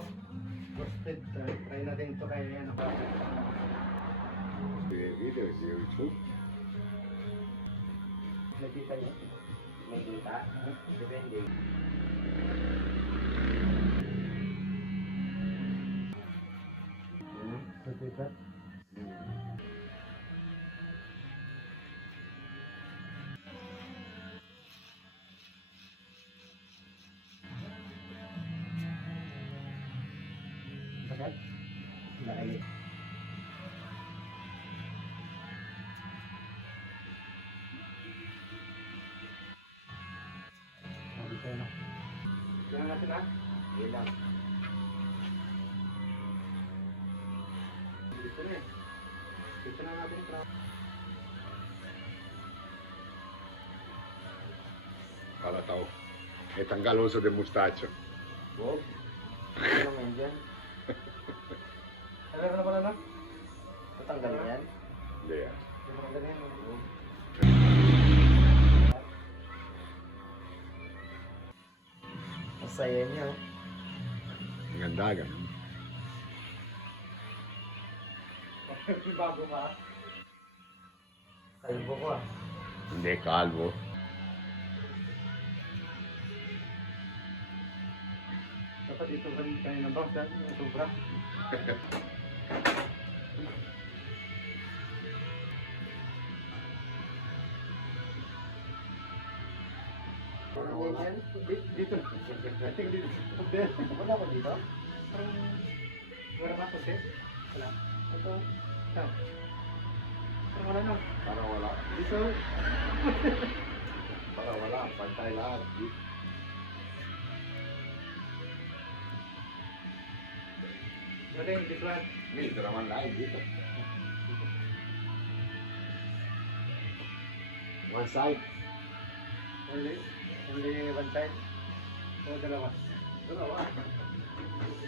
tayo. Roasted. Try natin ito kay ano. Video sa YouTube. Lagi tayo. May kita? Depende. Roasted ka? Bakit? Bakit? Ano? Tingnan natin ha? Yun lang. Dito na eh. Dito na natin ito. Fala tao. E tangaloso de mustaccio. Bob? Ano naman dyan? Alam mo na pala na? Tatanggal na yan? Hindi ah. Hindi mo kaganda yan. Masaya niyo. Ang ganda, ganun. Bago ka. Kalbo ko ah. Hindi, kalbo. Dapat dito ba rin kayo ng box dahil yung sobra. Ano yan? Dito. I think dito. Wala ko dito? Parang wala ka kasi. Wala. Ito. Ito. Parang wala na. Para wala. Dito. Para wala. Pantay lahat. Wala yung this one. Dito naman lahat. Dito. One side. Only one side. O dalawa. Dalawa.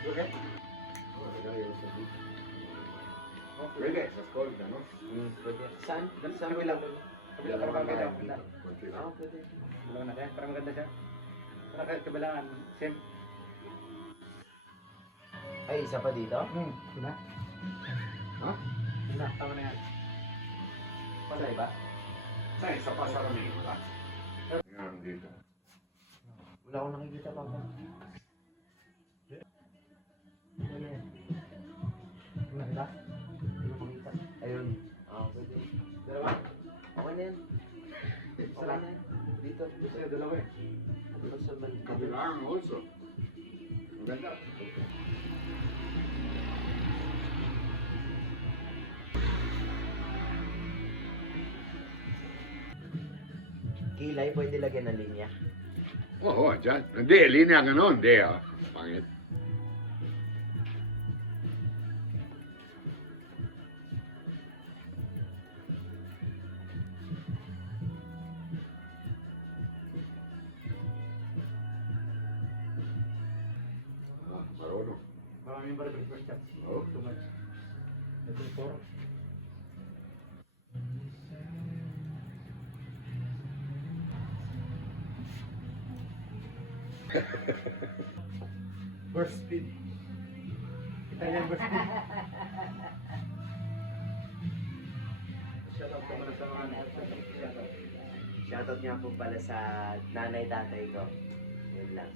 Okay. Pwede, sa skolda, no? Pwede. Saan? Saan Saan mo bilang? lang? Kabila para maganda. Konti Ah, lang. pwede. Bilang na kaya para maganda siya. Para kahit kabilaan. Same. Ay, isa pa dito? Sina? Ha? Sina, tama na yan. Sa iba? Sa isa pa sa rami, wala? Yan, dito. Wala akong nakikita pa pa. Ano yan? Nakita? Hindi ko makita. Ayun. Ah, pwede. Dalawa? Okay na yan. Okay na yan. Dito. Gusto niya dalawa eh. Dito sa band. Kabilang also. Maganda. Kilay, pwede lagyan ng linya. Oo, dyan. Hindi, linya ganon. Hindi ah. Pangit. Ah, marunong. Maraming barber first touch. Oo. Too much. Ito yung four. Burst speed. Italian burst speed. Shout out naman sa mga shout out. Shoutout nga po pala sa nanay-tatay ko. Yun lang.